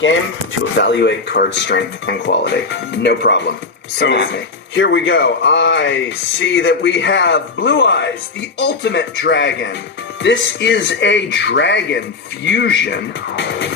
game to evaluate card strength and quality. No problem. So here we go. I see that we have Blue Eyes, the ultimate dragon. This is a dragon fusion.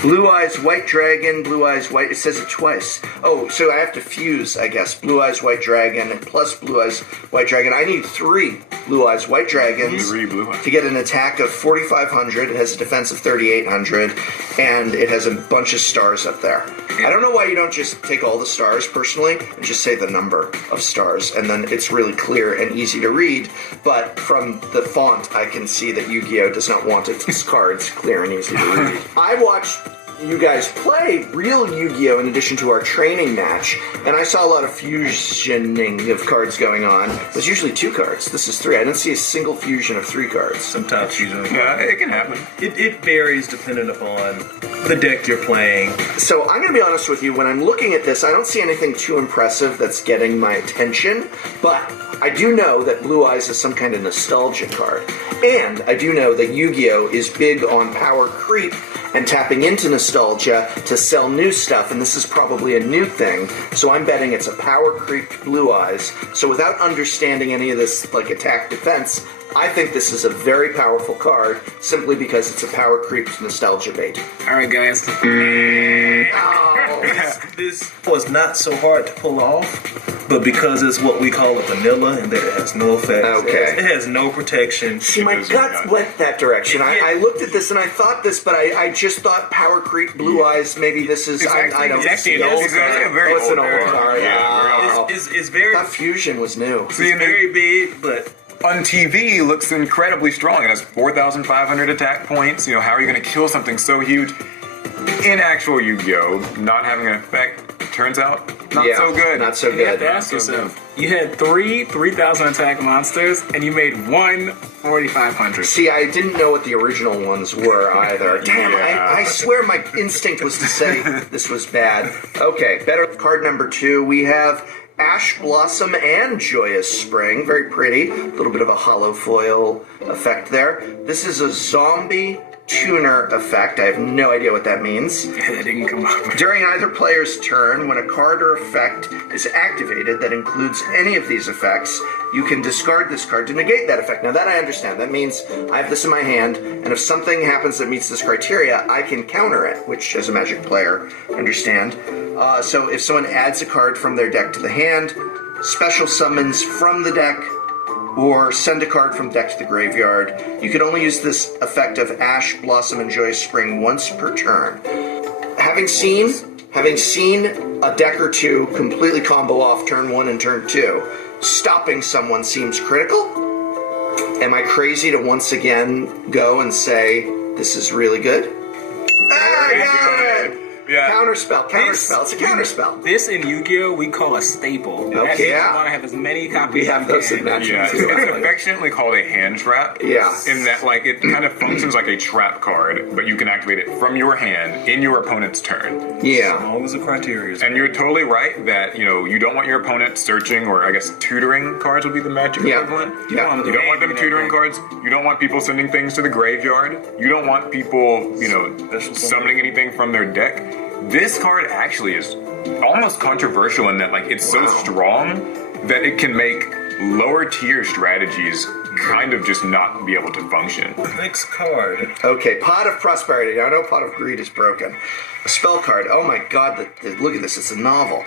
Blue Eyes, white dragon, Blue Eyes, white. It says it twice. Oh, so I have to fuse, I guess. Blue Eyes, white dragon, plus Blue Eyes, white dragon. I need 3 Blue Eyes, white dragons to get an attack of 4,500. It has a defense of 3,800, and it has a bunch of stars up there. I don't know why you don't just take all the stars, personally, and just say the number of stars, and then it's really clear and easy to read, but from the font, I can see that Yugioh does not want its cards clear and easy to read. I watched you guys play real Yu-Gi-Oh! In addition to our training match, and I saw a lot of fusioning of cards going on. There's usually 2 cards. This is 3. I didn't see a single fusion of 3 cards. Sometimes fusion. Yeah, it can happen. It varies depending upon the deck you're playing. So I'm going to be honest with you, when I'm looking at this, I don't see anything too impressive that's getting my attention, but I do know that Blue Eyes is some kind of nostalgia card. And I do know that Yu-Gi-Oh! Is big on power creep and tapping into nostalgia to sell new stuff, and this is probably a new thing, so I'm betting it's a power creep Blue Eyes. So without understanding any of this, like, attack defense, I think this is a very powerful card, simply because it's a power creep nostalgia bait. Alright, guys. This was not so hard to pull off, but because it's what we call a vanilla and that it has no effect, it has no protection. See, my gut went that direction. I looked at this and I thought this, but I just thought power creep Blue Eyes, maybe this is, I don't see it. It's an old card. It's very... That fusion was new. It's very big, but... On TV, looks incredibly strong. It has 4,500 attack points. You know, how are you going to kill something so huge? In actual Yu-Gi-Oh, not having an effect, turns out not so good. Not so good. You have to ask yourself, you had 3,000 attack monsters, and you made 1 4,500. See, I didn't know what the original ones were either. Damn, I swear my instinct was to say this was bad. Okay, better card number 2. We have Ash Blossom and Joyous Spring. Very pretty. A little bit of a hollow foil effect there. This is a zombie tuner effect. I have no idea what that means. That didn't come up. During either player's turn, when a card or effect is activated that includes any of these effects, you can discard this card to negate that effect. Now that I understand. That means I have this in my hand, and if something happens that meets this criteria, I can counter it, which as a Magic player, understand. So if someone adds a card from their deck to the hand, special summons from the deck, or send a card from deck to the graveyard, you can only use this effect of Ash, Blossom, and Joyous Spring once per turn. Having seen a deck or two completely combo off turn 1 and turn 2, stopping someone seems critical. Am I crazy to once again go and say, this is really good? I got it! Yeah. Counterspell. It's a counterspell. This in Yu-Gi-Oh! We call a staple. Okay, You want to have as many copies. We have those in Magic too. It's affectionately called a hand trap. Yeah. In that, like, it kind of functions like a trap card, but you can activate it from your hand in your opponent's turn. Yeah. As long as the criteria is... And you're totally right that, you know, you don't want your opponent searching, or I guess tutoring cards would be the Magic equivalent. Yeah. You don't want them tutoring cards. You don't want people sending things to the graveyard. You don't want people, you know, summoning anything from their deck. This card actually is almost controversial in that, like, it's so strong that it can make lower tier strategies kind of just not be able to function. Next card. Okay, Pot of Prosperity. Now, I know Pot of Greed is broken. A spell card. Oh my god, look at this. It's a novel.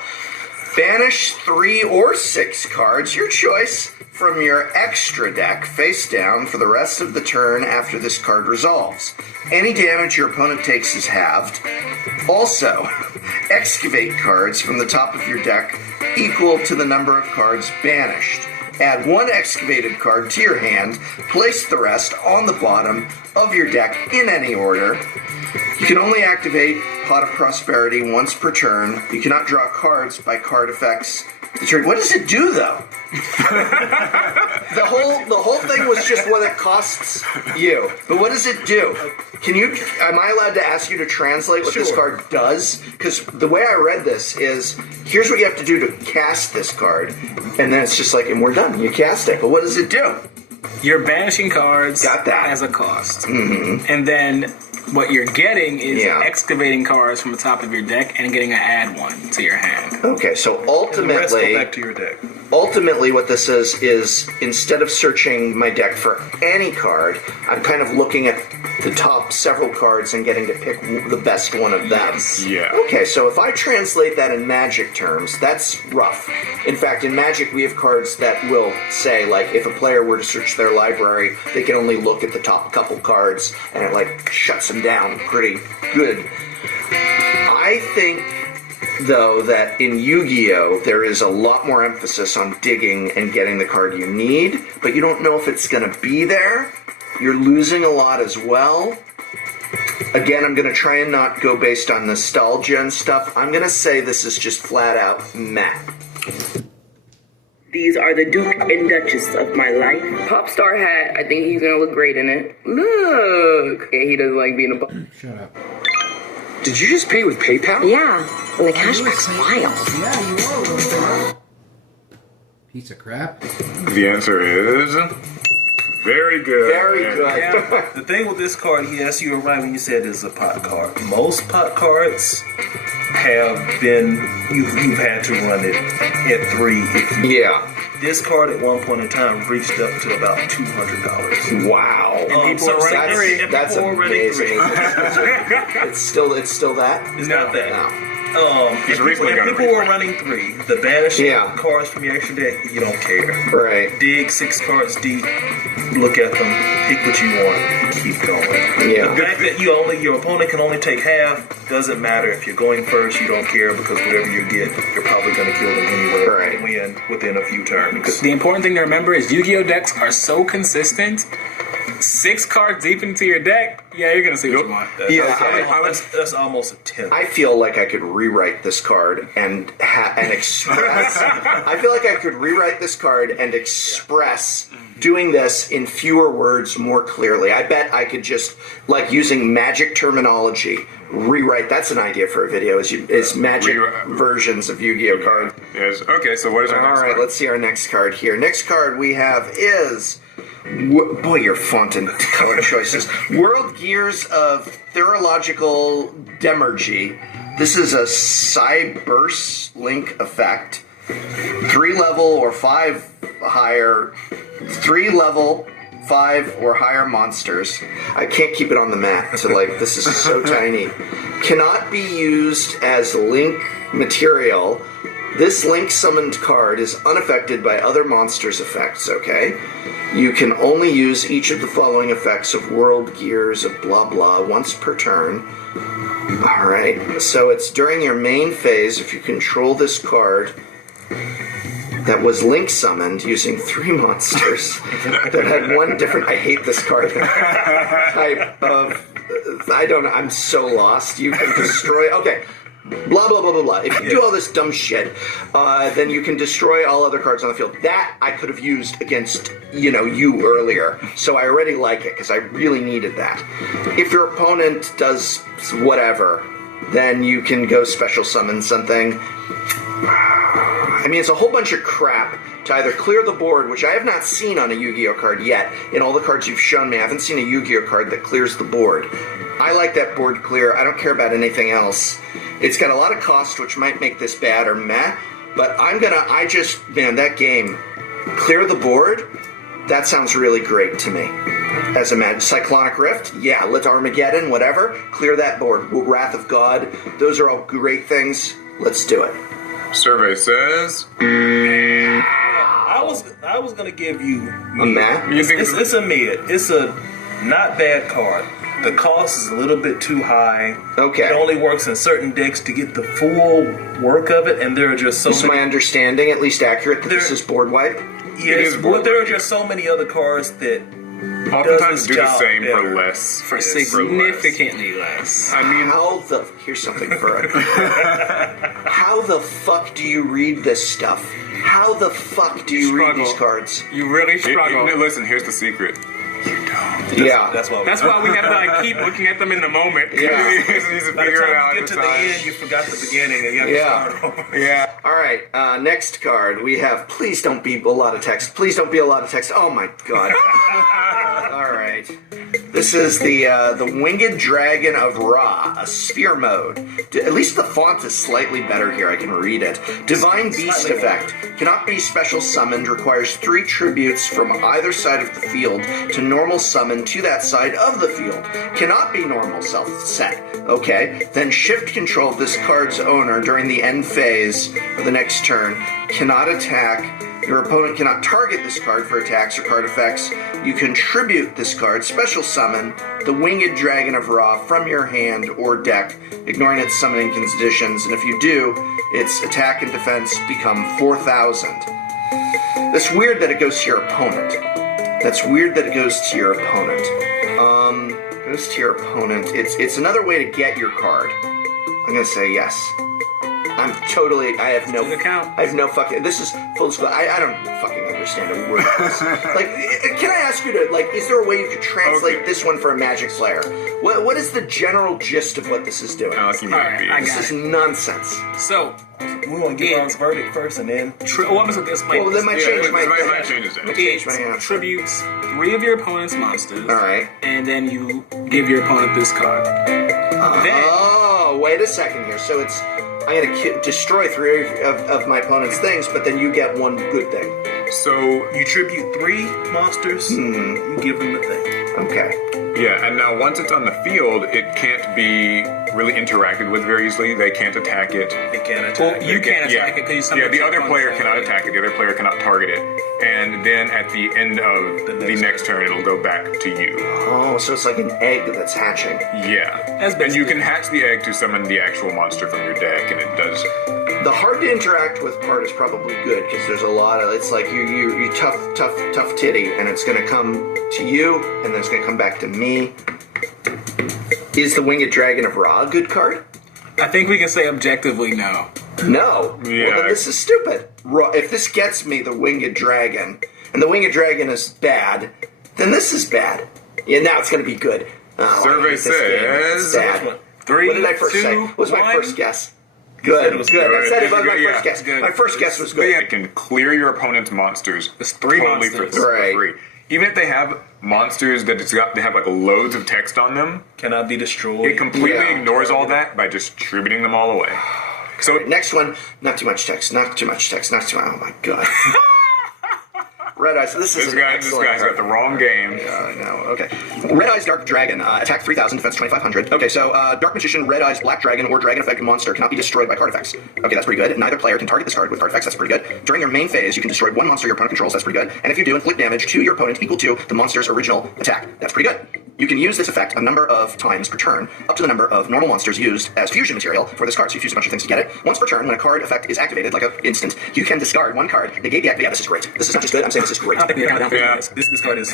Banish 3 or 6 cards, your choice, from your extra deck face down for the rest of the turn after this card resolves. Any damage your opponent takes is halved. Also, excavate cards from the top of your deck equal to the number of cards banished. Add 1 excavated card to your hand, place the rest on the bottom of your deck in any order. You can only activate Pot of Prosperity once per turn. You cannot draw cards by card effects. What does it do, though? The whole thing was just what it costs you. But what does it do? Am I allowed to ask you to translate what this card does? Because the way I read this is, here's what you have to do to cast this card. And then it's just like, and we're done. You cast it. But what does it do? You're banishing cards Got that. as a cost. Mm-hmm. And then What you're getting is Yeah. excavating cards from the top of your deck and getting to add one to your hand. Okay, so And the rest go ultimately, back to your deck. what this is instead of searching my deck for any card, I'm kind of looking at the top several cards and getting to pick the best one of them. Yeah. Okay, so if I translate that in Magic terms, that's rough. In fact, in Magic, we have cards that will say, like, if a player were to search their library, they can only look at the top couple cards, and it, like, shuts them down pretty good. I think, though, that in Yu-Gi-Oh! There is a lot more emphasis on digging and getting the card you need, but you don't know if it's going to be there. You're losing a lot as well. Again, I'm going to try and not go based on nostalgia and stuff. I'm going to say this is just flat out meh. These are the Duke and Duchess of my life. Pop star hat. I think he's gonna look great in it. Look. Okay, he doesn't like being a pop. Shut up. Did you just pay with PayPal? Yeah, and the cashback's wild. Yeah, you are. Piece of crap. The answer is very good. Very good. Yeah. The thing with this card, yes, you were right when you said it's a pot card. Most pot cards have been, you've had to run it at 3 if you. Yeah. This card at one point in time reached up to about $200. Wow. people are running three. That's amazing. It's still that? It's not that. No. He's reasonably If gonna people read were it. running 3, the banish Yeah. cards from your extra deck, you don't care. Right. Dig 6 cards deep, look at them, pick what you want, keep going. Yeah. The fact that your opponent can only take half doesn't matter. If you're going first, you don't care because whatever you get, you're probably going to kill them anyway Right. and win within a few turns. The important thing to remember is Yu-Gi-Oh decks are so consistent. 6 cards deep into your deck, yeah, you're gonna see what you want. That's almost a 10. I feel like I could rewrite this card and express. I feel like I could rewrite this card and express doing this in fewer words more clearly. I bet I could just, like, using magic terminology, rewrite. That's an idea for a video. Is magic versions of Yu-Gi-Oh cards. Yes. Okay, so what is our next All right, card? let's see our next card here. Next card we have is. Boy, your font and color choices. World Gears of Thurological Demergy. This is a Cyburst Link effect. 3 level or 5 higher. 3 level, 5 or higher monsters. I can't keep it on the mat. So, like, this is so tiny. Cannot be used as link material. This link summoned card is unaffected by other monsters' effects, okay? You can only use each of the following effects of World Gears of blah blah once per turn. Alright, so it's during your main phase if you control this card that was link summoned using 3 monsters that had one different. I hate this card type of. I don't know, I'm so lost. You can destroy. Okay. Blah, blah, blah, blah, blah. If you do all this dumb shit, then you can destroy all other cards on the field. That I could have used against, you earlier. So I already like it, because I really needed that. If your opponent does whatever, then you can go special summon something. I mean, it's a whole bunch of crap to either clear the board, which I have not seen on a Yu-Gi-Oh card yet. In all the cards you've shown me, I haven't seen a Yu-Gi-Oh card that clears the board. I like that board clear. I don't care about anything else. It's got a lot of cost, which might make this bad or meh, but that game, clear the board, that sounds really great to me. As a match, Cyclonic Rift, yeah, Lit Armageddon, whatever, clear that board. Wrath of God, those are all great things. Let's do it. Survey says I was gonna give you A meh? It's a mid. It's a not bad card. The cost is a little bit too high. Okay. It only works in certain decks to get the full work of it, and there are just so Is my many. understanding at least accurate that this is board wipe? Yes, is but board there are just so many other cards that oftentimes this do the job same for better. less. For significantly less. I mean, Here's something for it. How the fuck do you read this stuff? How the fuck do you read these cards? You really struggle. listen, here's the secret. Yeah. That's why. That's why we have to keep looking at them in the moment. Yeah. He needs to By the figure it time out you at get to the the time. end, you forgot the beginning, and you have Yeah. to start over. Yeah. All right, next card. We have Please Don't Be a Lot of Text. Please Don't Be a Lot of Text. Oh my god. All right. This is the Winged Dragon of Ra, a sphere mode. At least the font is slightly better here. I can read it. Divine Beast effect. Cannot be special summoned. Requires 3 tributes from either side of the field to normal summon to that side of the field. Cannot be normal self-set. Okay. Then shift control of this card's owner during the end phase of the next turn. Cannot attack. Your opponent cannot target this card for attacks or card effects. You contribute this card, special summon, the Winged Dragon of Ra from your hand or deck, ignoring its summoning conditions, and if you do, its attack and defense become 4,000. That's weird that it goes to your opponent. Goes to your opponent. It's another way to get your card. I'm gonna say yes. I have no fucking, this is full disclosure, I don't fucking understand a word of this. Like, can I ask you to, like, is there a way you could translate this one for a Magic player? What is the general gist of what this is doing? This is nonsense. So, we want to give our verdict first and then... what was this? Well, that might change my answer. Tributes 3 of your opponent's monsters. Alright. And then you give your opponent this card. Oh, wait a second here. So it's... I'm going to destroy 3 of my opponent's things, but then you get 1 good thing. So you tribute 3 monsters, you give them the thing. Okay. Yeah, and now once it's on the field, it can't be really interacted with very easily. They can't attack it. It can't attack it. You can't attack it because the other player cannot attack it. The other player cannot target it. And then at the end of the next turn, it'll go back to you. Oh, so it's like an egg that's hatching. Yeah. And you can hatch the egg to summon the actual monster from your deck, and it does. The hard to interact with part is probably good because there's a lot of, it's like you tough titty, and it's going to come to you, and then it's going to come back to me. Is the Winged Dragon of Ra a good card? I think we can say objectively no. No. Yeah. Well, then this is stupid. If this gets me the Winged Dragon, and the Winged Dragon is bad, then this is bad. Yeah, now it's going to be good. Survey says... Bad. 3, what did I first say? What was my first guess? Good. I said it was my first guess. Good. My first guess was good. It can clear your opponent's monsters. It's 3 totally monsters. for free. Even if they have monsters that they have like loads of text on them, cannot be destroyed. It completely ignores all that by just distributing them all away. So next one, not too much text. Oh my god. Red Eyes. This guy's got the wrong game. Yeah, I know. Okay. Red Eyes Dark Dragon. Attack 3,000, defense 2,500. Okay, so Dark Magician, Red Eyes Black Dragon, or Dragon Effect monster cannot be destroyed by card effects. Okay, that's pretty good. Neither player can target this card with card effects. That's pretty good. During your main phase, you can destroy 1 monster your opponent controls. That's pretty good. And if you do, inflict damage to your opponent equal to the monster's original attack. That's pretty good. You can use this effect a number of times per turn, up to the number of normal monsters used as fusion material for this card. So you fuse a bunch of things to get it. Once per turn, when a card effect is activated, like an instant, you can discard 1 card, negate the activate. Yeah, this is great. This is not just good, I'm saying this is great. This card is...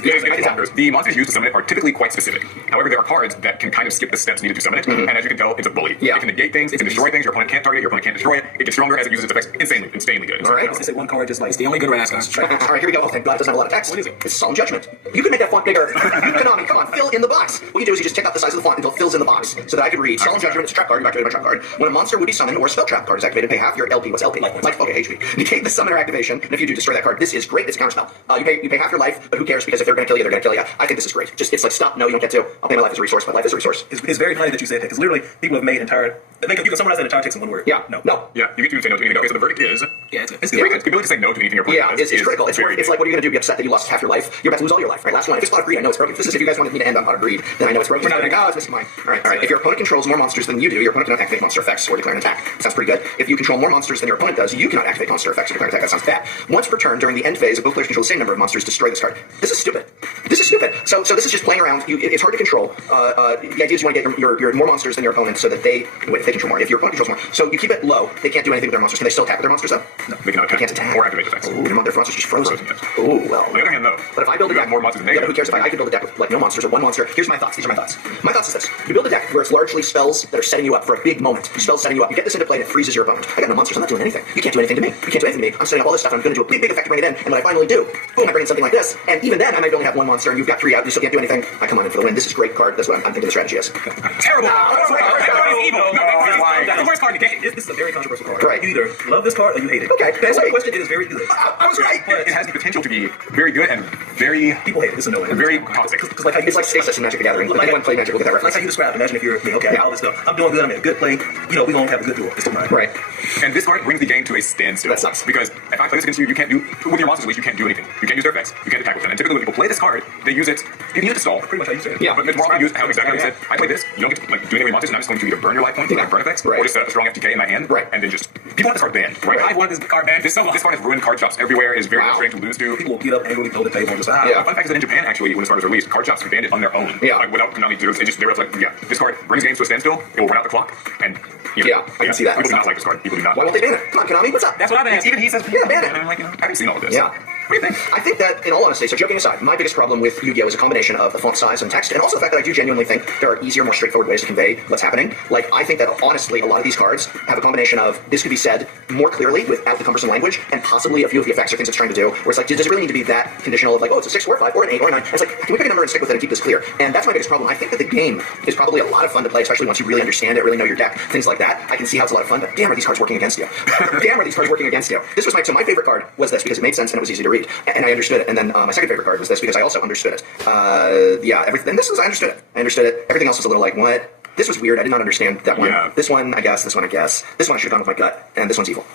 The monsters used to summon it are typically quite specific. However, there are cards that can kind of skip the steps needed to summon it, and as you can tell, it's a bully. Yeah. It can negate things, it can destroy things, your opponent can't target it, your opponent can't destroy it, it gets stronger as it uses its effects. Insanely good. Alright. It's 1 card just like... It's the only good Rascals. Alright, here we go. Oh, thank God it doesn't have a lot of text. What is it? It's Solemn Judgment. You can make that font bigger. Konami, come on, fill in the box. What you do is you just take up the size of the font until it fills in the box, so that I could read. Solemn Judgment is a trap card, you activate my trap card. When a monster would be summoned or a spell trap card is activated, pay half your LP. What's LP? Life. Okay, HP. Negate the summoner activation, and if you do destroy that card, this is great. It's a counterspell. You pay half your life, but who cares, because if they're going to kill you, they're going to kill you. I think this is great. It's like, stop, no, you don't get to. I'll pay my life as a resource. My life is a resource. It's very funny that you said that, because literally, people have made entire... You can summarize that entire text in 1 word. Yeah. No. Yeah, you get to say no to anything. Okay, so the verdict is... Yeah, it's the ability to say no to anything your opponent does. Yeah, it's critical. It's like, what are you going to do? Be upset that you lost half your life? You're about to lose all your life, right? Last one. If it's Pot of Greed, I know it's broken. If you guys wanted me to end on Pot of Greed, then I know it's broken. We're not going to it's missing mine. Alright. If your opponent controls more monsters than you do, your opponent cannot activate monster effects or declare an attack. Sounds pretty good. If you control more monsters than your opponent does, you cannot activate monster effects or declare an attack. That sounds bad. Once per turn, during the end phase, if both players control the same number of monsters, destroy this card. This is stupid. So this is just playing around. It's hard to control. The idea is you want to get your more monsters than your opponent so that they control more. If your opponent controls more, so you keep it low. They can't do anything with their monsters. Can they still attack with their monsters though? No, they cannot attack. They can't attack or activate effects. Ooh, their monsters just frozen. Ooh, well. On the other hand, though, but if I build a deck, more monsters than but who cares if I could build a deck with like no monsters or 1 monster? Here's my thoughts. These are my thoughts. My thoughts is this: you build a deck where it's largely spells that are setting you up for a big moment. Spells setting you up. You get this into play and it freezes your opponent. I got no monsters. I'm not doing anything. You can't do anything to me. I'm setting up all this stuff and I'm going to do a big effect to bring it in. And when I finally do, boom, I bring in something like this. And even then, I might only have 1 monster and you've got 3 out. You still can't do anything. I come on in for the win. This is a great card. That's what I'm thinking the strategy is. Terrible. He's evil. No, That's the worst card in the game. This is a very controversial card. Right. You either love this card or you hate it. Okay, To answer right. the question, it is very good. I was right. It has the potential to be very good and very, People hate it. It's annoying. very toxic. Because like how you It's like Stasis in Magic the Gathering. If anyone played Magic, look at that like reference. how you describe. Imagine if you're me. Okay, all this stuff. I'm doing good. I'm in a good play. You know, we gonna have a good duel. It's mine. Right. And this card brings the game to a standstill. That sucks. Because if I play this against you, you can't do, with your monsters at least, you can't do anything. You can't use their effects. You can't attack with them. And typically when people play this card, they use it, you can use it to stall. Pretty much how you said it. Yeah. But it's more often used how exactly how you said, I play this, you don't get to like do anything with your monsters, and I'm just going to either burn your life points, like burn effects, Right. or just set up a strong FTK in my hand, Right. and then just, people want this card banned, right? I want this card banned. This card has ruined card shops everywhere, is very Wow. frustrating to lose to. People will get up angrily, throw the table, and just Yeah. Fun fact is that in Japan, actually, when this card was released, card shops banned it on their own. Yeah. Like, without Konami to do it, they were like, yeah, this card brings games to a standstill, it will run out the clock, and, you know, Yeah, I can see that. People do not like this card. People do not. Why won't they ban it? Come on, Konami, what's up? That's what I've asked. Even he says, Yeah, ban it. And I'm like, you know, I haven't seen all of this. Yeah. What do you think? I think that, in all honesty, so joking aside, my biggest problem with Yu-Gi-Oh! Is a combination of the font size and text, and also the fact that I do genuinely think there are easier, more straightforward ways to convey what's happening. Like, I think that, honestly, a lot of these cards have a combination of this could be said more clearly without the cumbersome language, and possibly a few of the effects or things it's trying to do, where it's like, does it really need to be that conditional of like, oh, it's a 6 or a 5 or an 8 or a 9? And it's like, can we pick a number and stick with it and keep this clear? And that's my biggest problem. I think that the game is probably a lot of fun to play, especially once you really understand it, really know your deck, things like that. I can see how it's a lot of fun, but damn, are these cards working against you? Damn, are these cards working against you? This was my favorite card was this because it made sense and it was easy to read, and I understood it. And then my second favorite card was this because I also understood it. Everything. This was I understood it. I understood it. Everything else was a little like what? This was weird. I did not understand that one. Yeah. This one, I guess. This one, I guess. This one I should have gone with my gut, and this one's evil.